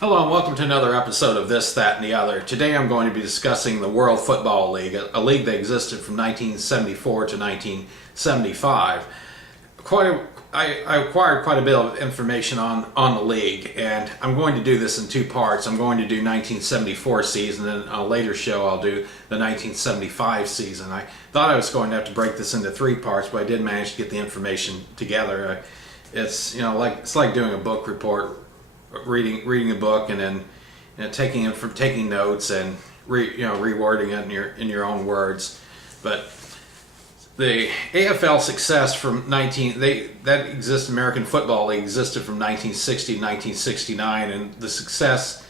Hello and welcome to another episode of This, That, and the Other. Today I'm going to be discussing the World Football League, a league that existed from 1974 to 1975. I acquired quite a bit of information on the league, and I'm going to do this in two parts. I'm going to do 1974 season, and on a later show I'll do the 1975 season. I thought I was going to have to break this into three parts, but I did manage to get the information together. It's like doing a book report. Reading a book and then taking notes and rewording it in your own words. But the AFL success from American Football League existed from 1960 to 1969, and the success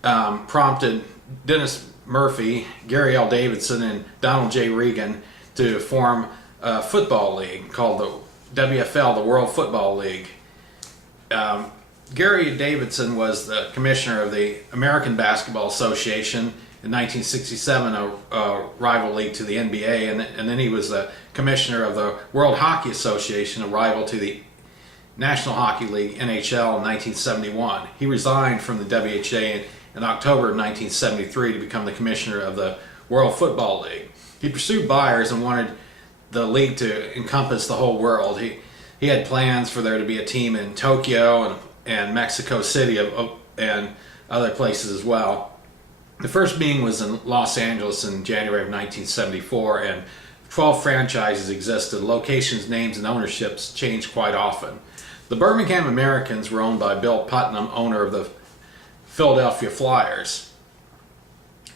prompted Dennis Murphy, Gary L. Davidson, and Donald J. Regan to form a football league called the WFL, the World Football League. Gary Davidson was the commissioner of the American Basketball Association in 1967, a rival league to the NBA, and then he was the commissioner of the World Hockey Association, a rival to the National Hockey League, NHL, in 1971. He resigned from the WHA in October of 1973 to become the commissioner of the World Football League. He pursued buyers and wanted the league to encompass the whole world. He had plans for there to be a team in Tokyo and Mexico City and other places as well. The first meeting was in Los Angeles in January of 1974, and 12 franchises existed. Locations, names, and ownerships changed quite often. The Birmingham Americans were owned by Bill Putnam, owner of the Philadelphia Flyers.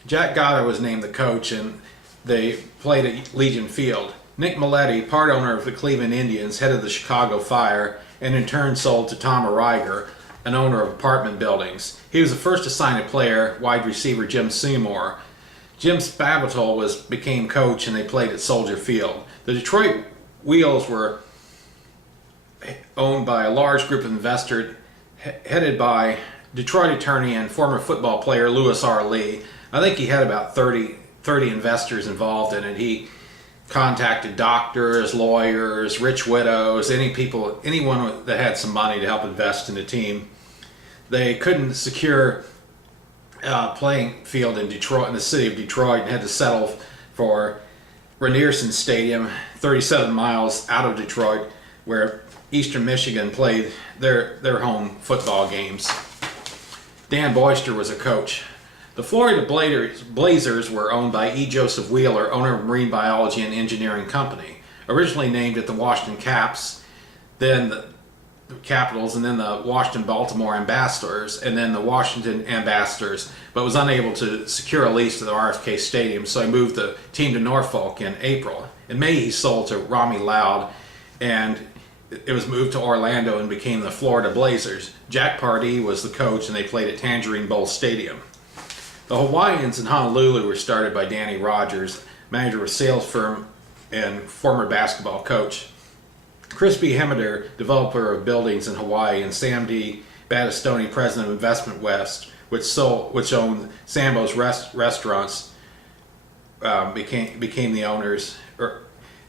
Jack Goddard was named the coach, and they played at Legion Field. Nick Maletti, part owner of the Cleveland Indians, headed the Chicago Fire, and in turn sold to Tom Arriger, an owner of apartment buildings. He was the first to sign a player, wide receiver Jim Seymour. Jim Spavital became coach, and they played at Soldier Field. The Detroit Wheels were owned by a large group of investors headed by Detroit attorney and former football player Lewis R. Lee. I think he had about 30 investors involved in it. He contacted doctors, lawyers, rich widows, anyone that had some money to help invest in the team. They couldn't secure a playing field in Detroit, in the city of Detroit, and had to settle for Renierson Stadium, 37 miles out of Detroit, where Eastern Michigan played their home football games. Dan Boyster was a coach. The Florida Blazers were owned by E. Joseph Wheeler, owner of Marine Biology and Engineering Company. Originally named at the Washington Caps, then the Capitals, and then the Washington Baltimore Ambassadors, and then the Washington Ambassadors, but was unable to secure a lease to the RFK Stadium, so he moved the team to Norfolk in April. In May, he sold to Rami Loud, and it was moved to Orlando and became the Florida Blazers. Jack Pardee was the coach, and they played at Tangerine Bowl Stadium. The Hawaiians in Honolulu were started by Danny Rogers, manager of a sales firm and former basketball coach. Chris B. Hemeder, developer of buildings in Hawaii, and Sam D. Battistoni, president of Investment West, which owned Sambo's restaurants, became the owners.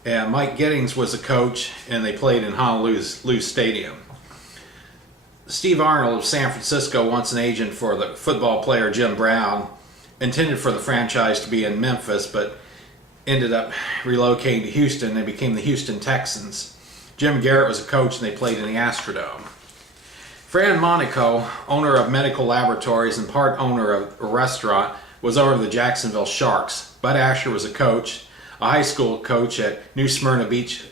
And Mike Giddings was a coach, and they played in Honolulu's Stadium. Steve Arnold of San Francisco, once an agent for the football player Jim Brown, intended for the franchise to be in Memphis, but ended up relocating to Houston. They became the Houston Texans. Jim Garrett was a coach, and they played in the Astrodome. Fran Monaco, owner of medical laboratories and part owner of a restaurant, was owner of the Jacksonville Sharks. Bud Asher was a coach, a high school coach at New Smyrna Beach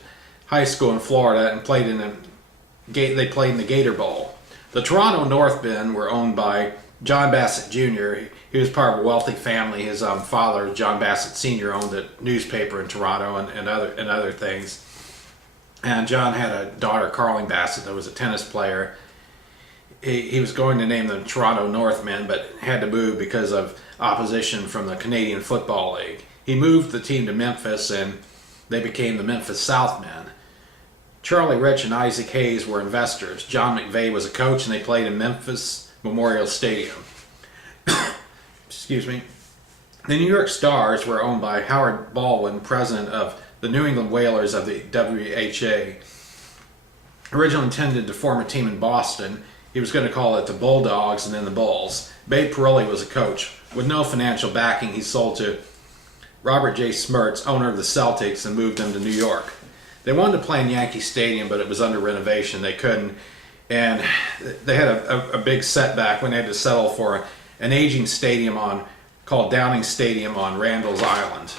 High School in Florida, and they played in the Gator Bowl. The Toronto Northmen were owned by John Bassett Jr. He was part of a wealthy family. His father, John Bassett Sr., owned a newspaper in Toronto and other things. And John had a daughter, Carling Bassett, that was a tennis player. He was going to name them Toronto Northmen, but had to move because of opposition from the Canadian Football League. He moved the team to Memphis, and they became the Memphis Southmen. Charlie Rich and Isaac Hayes were investors. John McVay was a coach, and they played in Memphis Memorial Stadium. Excuse me. The New York Stars were owned by Howard Baldwin, president of the New England Whalers of the WHA. Originally intended to form a team in Boston, he was going to call it the Bulldogs and then the Bulls. Babe Parilli was a coach. With no financial backing, he sold to Robert J. Smertz, owner of the Celtics, and moved them to New York. They wanted to play in Yankee Stadium, but it was under renovation. They couldn't. And they had a big setback when they had to settle for an aging stadium called Downing Stadium on Randall's Island.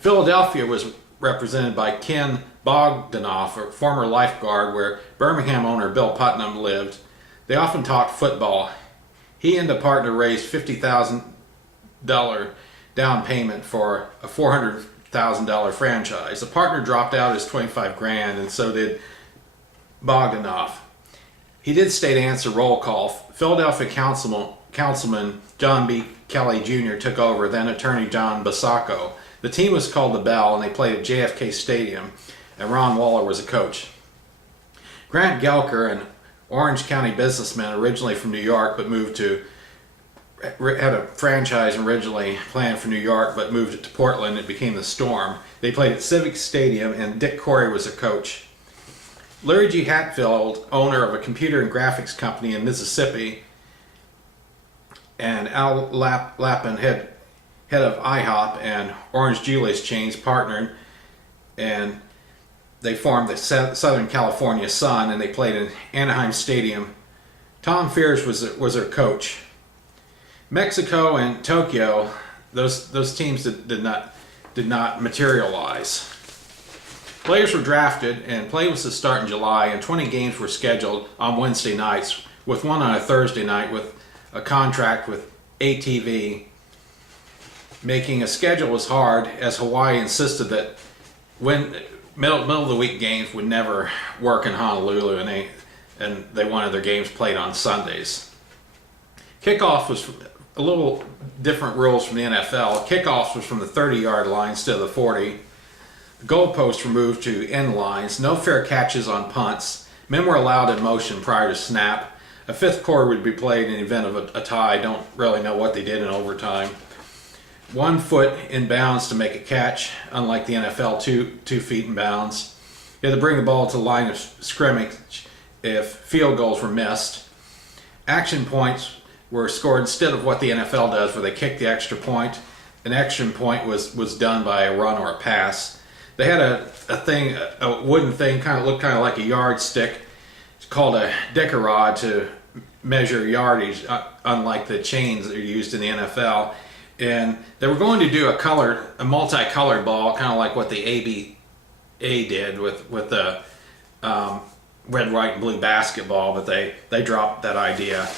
Philadelphia was represented by Ken Bogdanoff, a former lifeguard where Birmingham owner Bill Putnam lived. They often talked football. He and a partner raised $50,000 down payment for a $400,000 franchise. The partner dropped out his $25,000, and so did Bogdanoff. He did stay to answer roll call. Philadelphia Councilman John B. Kelly Jr. took over, then attorney John Basacco. The team was called the Bell, and they played at JFK Stadium, and Ron Waller was a coach. Grant Gelker, an Orange County businessman originally from New York, but had a franchise originally planned for New York, but moved it to Portland. It became the Storm. They played at Civic Stadium, and Dick Corey was a coach. Larry G. Hatfield, owner of a computer and graphics company in Mississippi, and Al Lappin, head of IHOP and Orange Julius chains, partnered, and they formed the Southern California Sun, and they played in Anaheim Stadium. Tom Fears was their coach. Mexico and Tokyo, those teams did not materialize. Players were drafted, and play was to start in July, and 20 games were scheduled on Wednesday nights, with one on a Thursday night, with a contract with ATV. Making a schedule was hard, as Hawaii insisted that when middle of the week games would never work in Honolulu, and they wanted their games played on Sundays. Kickoff was a little different rules from the NFL. Kickoffs was from the 30-yard line instead of the 40. The goalposts were moved to end lines. No fair catches on punts. Men were allowed in motion prior to snap. A fifth quarter would be played in the event of a tie. Don't really know what they did in overtime. 1 foot in bounds to make a catch, unlike the NFL, 2 feet in bounds. You had to bring the ball to the line of scrimmage if field goals were missed. Action points were scored instead of what the NFL does, where they kick the extra point. An action point was done by a run or a pass. They had a wooden thing, looked like a yardstick. It's called a dicker rod to measure yardage, unlike the chains that are used in the NFL. And they were going to do a multicolored ball, kind of like what the ABA did with the red, white, and blue basketball, but they dropped that idea.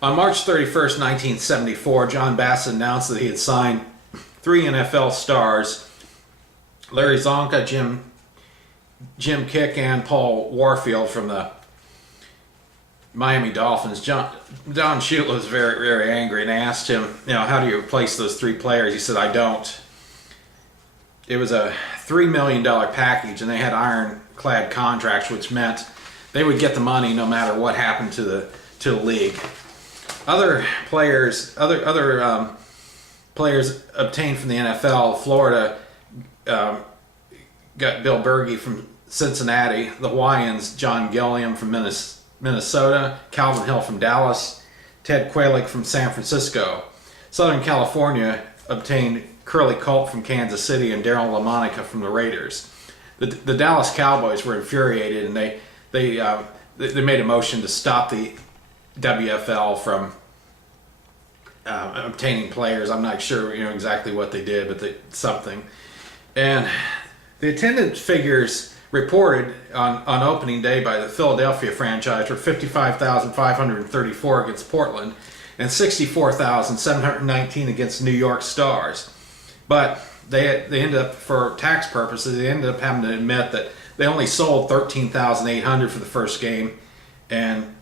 On March 31st, 1974, John Bass announced that he had signed 3 NFL stars, Larry Zonka, Jim Kick, and Paul Warfield from the Miami Dolphins. Don Shula was very, very angry, and asked him, how do you replace those 3 players? He said, I don't. It was a $3 million package, and they had ironclad contracts, which meant they would get the money no matter what happened to the league. Other players obtained from the NFL. Florida got Bill Berge from Cincinnati. The Hawaiians, John Gilliam from Minnesota, Calvin Hill from Dallas, Ted Qualick from San Francisco. Southern California obtained Curly Culp from Kansas City and Darryl LaMonica from the Raiders. The Dallas Cowboys were infuriated, and they made a motion to stop the WFL from obtaining players. I'm not sure exactly what they did, but something. And the attendance figures reported on opening day by the Philadelphia franchise were 55,534 against Portland and 64,719 against New York Stars. But they ended up, for tax purposes, they ended up having to admit that they only sold 13,800 for the first game and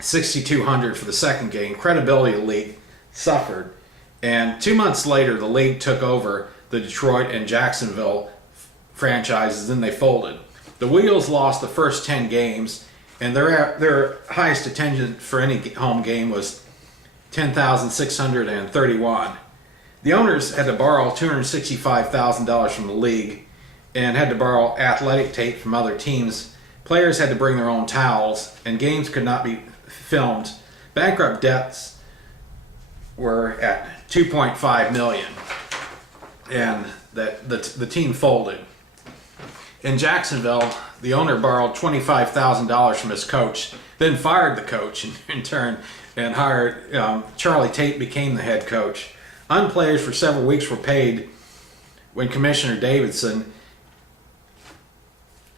6,200 for the second game. Credibility of the league suffered. And 2 months later, the league took over the Detroit and Jacksonville franchises, and they folded. The Wheels lost the first 10 games, and their highest attendance for any home game was 10,631. The owners had to borrow $265,000 from the league and had to borrow athletic tape from other teams. Players had to bring their own towels, and games could not be filmed. Bankrupt debts were at $2.5 million, and the team folded. In Jacksonville, the owner borrowed $25,000 from his coach, then fired the coach in turn, and hired Charlie Tate became the head coach. Players for several weeks were paid when Commissioner Davidson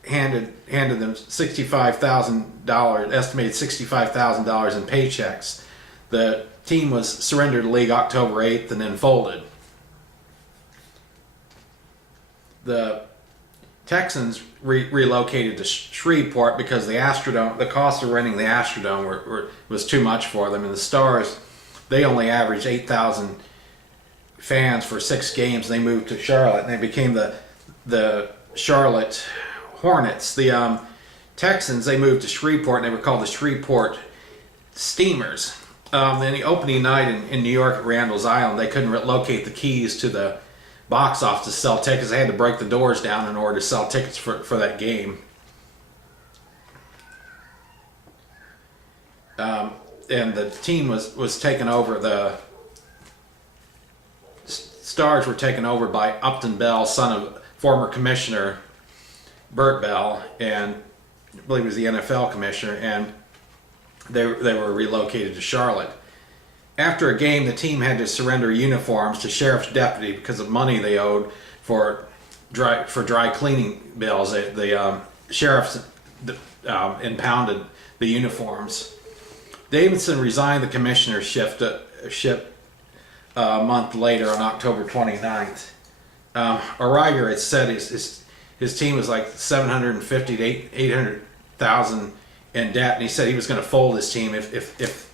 handed them $65,000, estimated $65,000 in paychecks. The team was surrendered to the league October 8th and then folded. The Texans relocated to Shreveport because the cost of renting the Astrodome was too much for them, and the Stars, they only averaged 8,000 fans for 6 games. They moved to Charlotte, and they became the Charlotte Hornets. The Texans, they moved to Shreveport, and they were called the Shreveport Steamers. Then the opening night in New York at Randall's Island, they couldn't locate the keys to the box office to sell tickets. They had to break the doors down in order to sell tickets for that game. And the team was taken over. The Stars were taken over by Upton Bell, son of former commissioner Burt Bell, and I believe he was the NFL commissioner, and they were relocated to Charlotte. After a game, the team had to surrender uniforms to sheriff's deputy because of money they owed for dry cleaning bills. The sheriffs impounded the uniforms. Davidson resigned the commissionership a month later on October 29th. O'Reiger had said his team was like 750 to 800,000 in debt, and he said he was going to fold his team if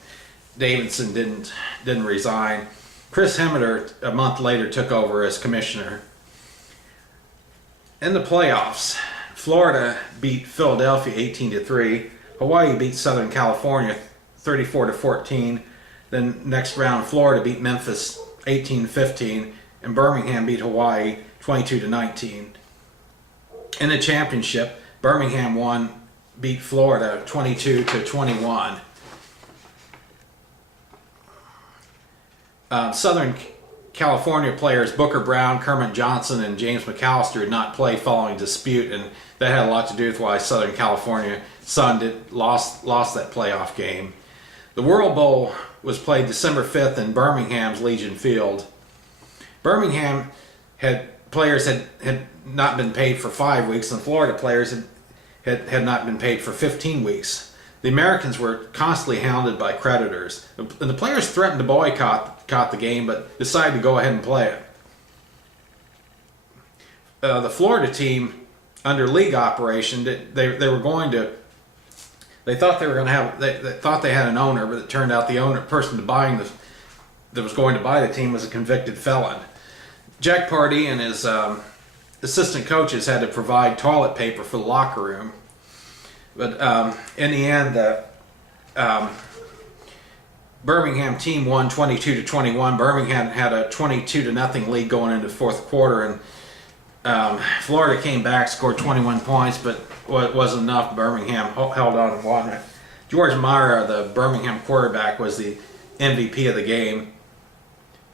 Davidson didn't resign. Chris Hemmeter a month later took over as commissioner. In the playoffs, Florida beat Philadelphia 18-3. Hawaii beat Southern California 34-14. Then next round, Florida beat Memphis 18-15, and Birmingham beat Hawaii 22-19. In the championship, Birmingham beat Florida 22-21. Southern California players Booker Brown, Kermit Johnson, and James McAllister did not play following dispute, and that had a lot to do with why Southern California lost that playoff game. The World Bowl was played December 5th in Birmingham's Legion Field. Birmingham players had not been paid for 5 weeks, and Florida players had not been paid for 15 weeks. The Americans were constantly hounded by creditors, and the players threatened to boycott the game, but decided to go ahead and play it. The Florida team, under league operation, they thought they had an owner, but it turned out the person that was going to buy the team was a convicted felon. Jack Pardee and his assistant coaches had to provide toilet paper for the locker room. But in the end, the Birmingham team won 22-21. Birmingham had a 22-0 lead going into the fourth quarter, and Florida came back, scored 21 points, but it wasn't enough. Birmingham held on and won it. George Meyer, the Birmingham quarterback, was the MVP of the game.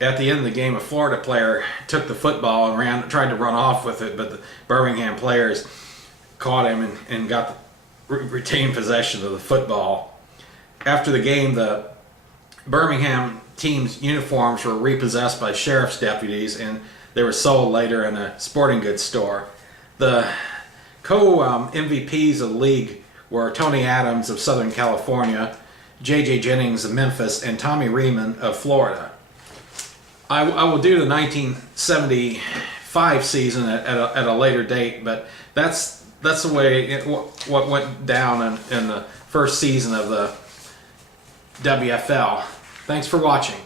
At the end of the game, a Florida player took the football and tried to run off with it, but the Birmingham players caught him and retained possession of the football. After the game, the Birmingham team's uniforms were repossessed by sheriff's deputies, and they were sold later in a sporting goods store. The co-MVPs of the league were Tony Adams of Southern California, J.J. Jennings of Memphis, and Tommy Riemann of Florida. I will do the 1975 season at a later date, but that's the way what went down in the first season of the WFL. Thanks for watching.